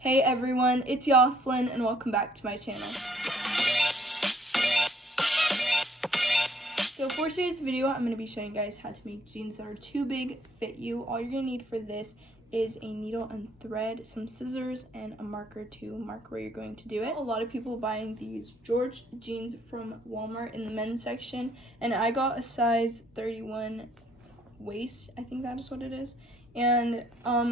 Hey everyone, it's Yoslyn and welcome back to my channel. So for today's video, I'm going to be showing you guys how to make jeans that are too big fit you. All you're going to need for this is a needle and thread, some scissors, and a marker to mark where you're going to do it. A lot of people buying these George jeans from Walmart in the men's section, and I got a size 31 waist, I think that is what it is. And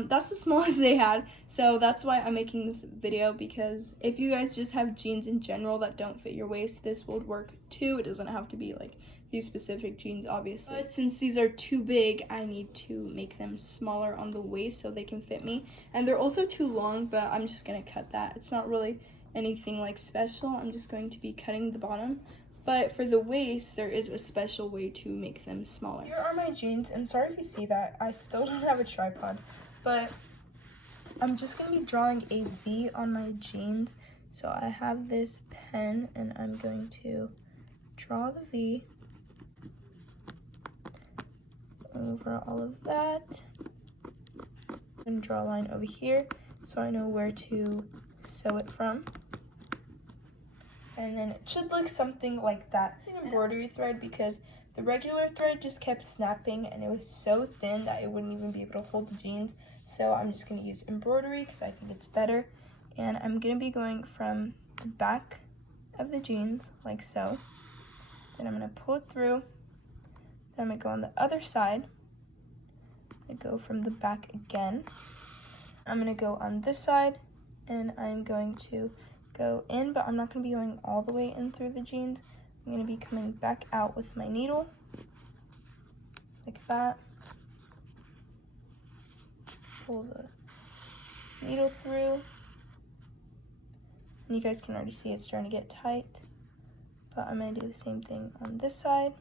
that's the smallest they had, so that's why I'm making this video, because if you guys just have jeans in general that don't fit your waist, this would work too. It doesn't have to be like these specific jeans, obviously, but since these are too big, I need to make them smaller on the waist so they can fit me. And they're also too long, but I'm just gonna cut that. It's not really anything like special. I'm just going to be cutting the bottom. But for the waist, there is a special way to make them smaller. Here are my jeans, and sorry if you see that, I still don't have a tripod, but I'm just gonna be drawing a V on my jeans. So I have this pen, and I'm going to draw the V over all of that. I'm gonna draw a line over here so I know where to sew it from. And then it should look something like that. It's an embroidery thread because the regular thread just kept snapping and it was so thin that it wouldn't even be able to hold the jeans. So I'm just gonna use embroidery because I think it's better. And I'm gonna be going from the back of the jeans, like so. Then I'm gonna pull it through. Then I'm gonna go on the other side. I go from the back again. I'm gonna go on this side and I'm going to go in, but I'm not going to be going all the way in through the jeans. I'm going to be coming back out with my needle, like that. Pull the needle through. And you guys can already see it's starting to get tight, but I'm going to do the same thing on this side.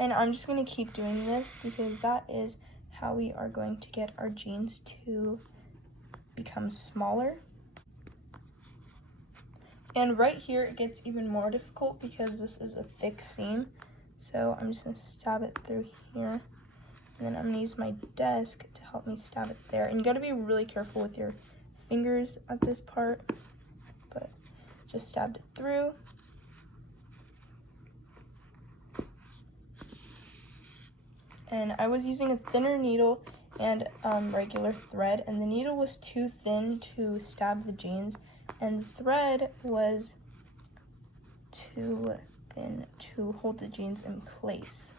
And I'm just going to keep doing this because that is how we are going to get our jeans to become smaller. And right here it gets even more difficult because this is a thick seam. So I'm just going to stab it through here, and then I'm going to use my desk to help me stab it there. And you got to be really careful with your fingers at this part, but just stabbed it through. And I was using a thinner needle and regular thread, and the needle was too thin to stab the jeans, and the thread was too thin to hold the jeans in place.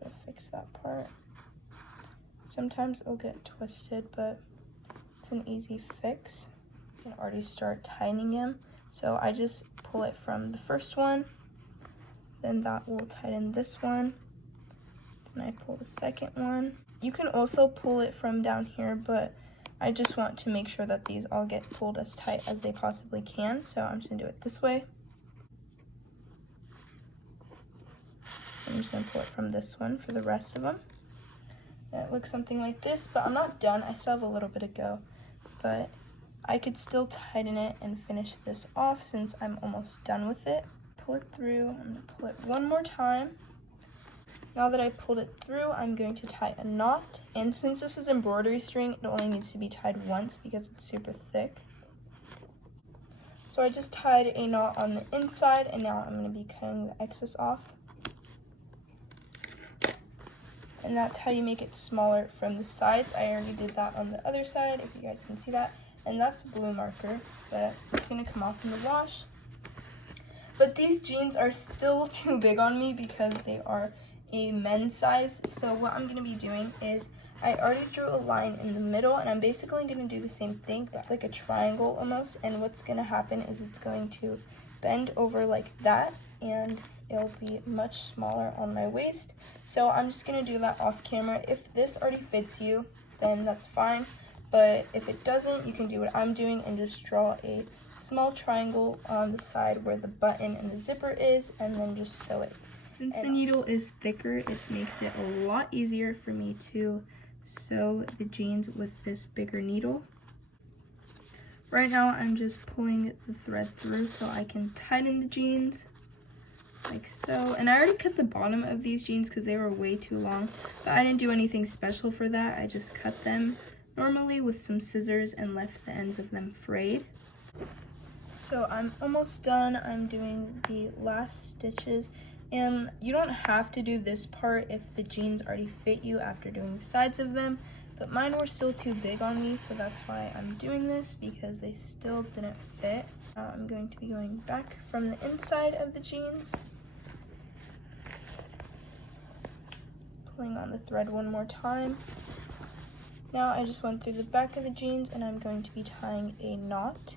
Gotta fix that part. Sometimes it'll get twisted, but it's an easy fix. You can already start tightening them. So I just pull it from the first one, then that will tighten this one, then I pull the second one. You can also pull it from down here, but I just want to make sure that these all get pulled as tight as they possibly can, so I'm just gonna do it this way. I'm just gonna pull it from this one for the rest of them. And it looks something like this, but I'm not done, I still have a little bit to go, but I could still tighten it and finish this off since I'm almost done with it. Pull it through. I'm going to pull it one more time. Now that I pulled it through, I'm going to tie a knot. And since this is embroidery string, it only needs to be tied once because it's super thick. So I just tied a knot on the inside, and now I'm going to be cutting the excess off. And that's how you make it smaller from the sides. I already did that on the other side, if you guys can see that. And that's blue marker, but it's gonna come off in the wash. But these jeans are still too big on me because they are a men's size. So what I'm gonna be doing is, I already drew a line in the middle, and I'm basically gonna do the same thing. It's like a triangle almost, and what's gonna happen is it's going to bend over like that, and it'll be much smaller on my waist. So I'm just gonna do that off camera. If this already fits you, then that's fine. But if it doesn't, you can do what I'm doing and just draw a small triangle on the side where the button and the zipper is, and then just sew it. Since the needle is thicker, it makes it a lot easier for me to sew the jeans with this bigger needle. Right now, I'm just pulling the thread through so I can tighten the jeans. like so. And I already cut the bottom of these jeans because they were way too long, but I didn't do anything special for that. I just cut them normally with some scissors and left the ends of them frayed. So I'm almost done. I'm doing the last stitches, and you don't have to do this part if the jeans already fit you after doing the sides of them, but mine were still too big on me, so that's why I'm doing this, because they still didn't fit. I'm going to be going back from the inside of the jeans, pulling on the thread one more time. Now I just went through the back of the jeans, and I'm going to be tying a knot.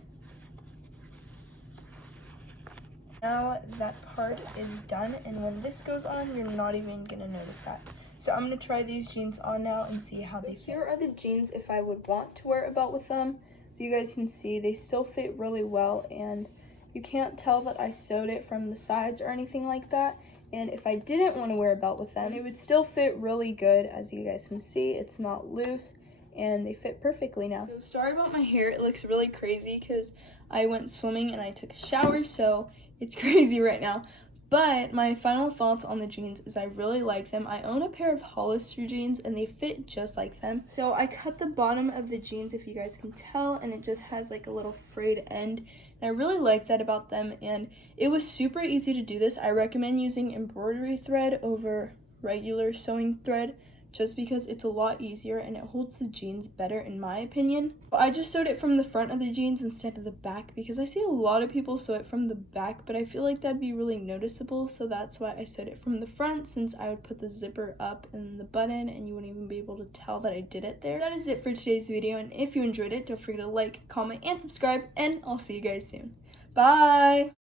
Now that part is done, and when this goes on, you're not even gonna notice that. So I'm gonna try these jeans on now and see how they fit. Here are the jeans if I would want to wear a belt with them. So you guys can see they still fit really well, and you can't tell that I sewed it from the sides or anything like that. And if I didn't want to wear a belt with them, it would still fit really good. As you guys can see, it's not loose and they fit perfectly now. So sorry about my hair, it looks really crazy because I went swimming and I took a shower, so it's crazy right now. But my final thoughts on the jeans is I really like them. I own a pair of Hollister jeans and they fit just like them. So I cut the bottom of the jeans, if you guys can tell, and it just has like a little frayed end. And I really like that about them, and it was super easy to do this. I recommend using embroidery thread over regular sewing thread, just because it's a lot easier and it holds the jeans better in my opinion. But I just sewed it from the front of the jeans instead of the back because I see a lot of people sew it from the back, but I feel like that'd be really noticeable, so that's why I sewed it from the front, since I would put the zipper up and the button and you wouldn't even be able to tell that I did it there. That is it for today's video, and if you enjoyed it, don't forget to like, comment, and subscribe, and I'll see you guys soon. Bye!